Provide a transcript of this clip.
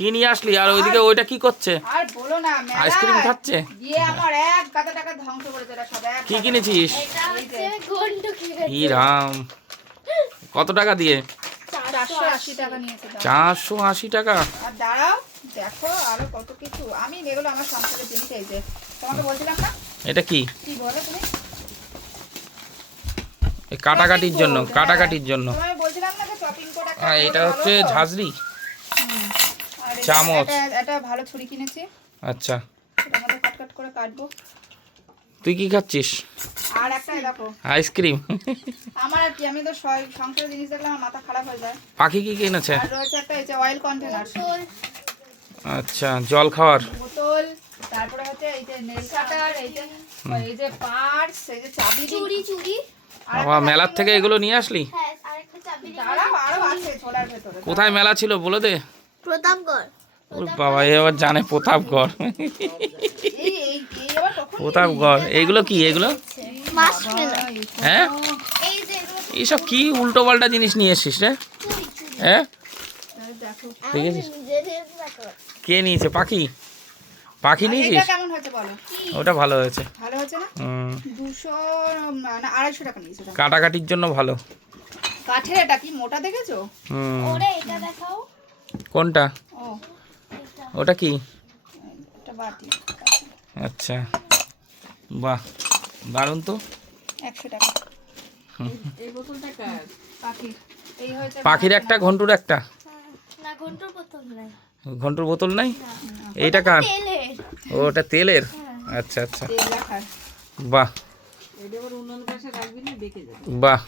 কি নিয়ে আসলি? আর ওইদিকে ওইটা কি করছে? আর বলো না, আইসক্রিম খাচ্ছে। গিয়ে আমার এক গাদা টাকা ধ্বংস করেছে এটা সব। কি কিনেছিস? এটা হচ্ছে ঘন্টু কিনেছে। ই রাম, কত টাকা দিয়ে? 480 টাকা নিয়েছে। 480 টাকা। আর দাঁড়াও দেখো আরো কত কিছু। আমি এগুলো আমার সংসারের জিনিস। এই যে তোমাকে বলছিলাম না, এটা কি? কি বলো তুমি? এই কাটাকাটির জন্য, কাটাকাটির জন্য। তোমায় বলছিলাম না যে শপিং কোড একটা। এটা হচ্ছে ঝাঁঝরি আর চামচ। এটা ভালো ছুরি কিনেছি। আচ্ছা, এটার মধ্যে কাট কাট করে কাটবো। তুই কি খাচ্ছিস? আর একটা দেখো আইসক্রিম। আমার আর কি, আমি তো সংসারের জিনিস দেখলে আমার মাথা খারাপ হয়ে যায়। পাখি কি কিনেছে? আর রয়েছে একটা এই যে অয়েল কন্টেনার, আচ্ছা, জল খাওয়ার বোতল, তারপরে হচ্ছে এই যে নেল কাটার, এই যে পার্স, এই যে চাবি, চুড়ি। বাবা, মেলার থেকে এগুলো নিয়ে আসলি? হ্যাঁ, আরেকটা চাবি। দাঁড়াও আরো আছে ছোলার ভেতরে। কোথায় মেলা ছিল বলে দে। প্রতাপগড়। ওর বাবা, এবার জানে প্রতাপগড়। এই এই এই আবার কখন প্রতাপগড়। এইগুলো কি? এগুলো মার্শমেলো। হ্যাঁ, এই যে এগুলো এইসব কি উল্টো পাল্টা জিনিস নিয়ে এসছিস রে? চুড়ি। হ্যাঁ, দেখো দেখেছিস? নিজেদের দেখো। কে নিয়েছে? পাখি? পাখি এটা নিয়েছিস? কেমন হয়েছে বলো? ওটা ভালো হয়েছে। ভালো হয়েছে না? 200 না 250 টাকা নিয়েছে ওটা। কাটাকাটির জন্য ভালো। কাঠের এটা কি মোটা দেখেছো? ওরে এটা দেখাও। কোনটা? ও ওটা কি? এটা বাটি। আচ্ছা, বাহ, দারুণ তো। 100 টাকা। এই বোতলটা কার? পাখির। এই হয়েছে পাখির একটা, ঘন্টুর একটা। না ঘন্টুর বোতল নাই। ঘন্টুর বোতল নাই? এইটা কার? তেলের। ওটা তেলের। আচ্ছা আচ্ছা, তেল রাখার। বাহ এটা আবার উনুন কাছে রাখবি না, বেঁকে যাবে। বাহ।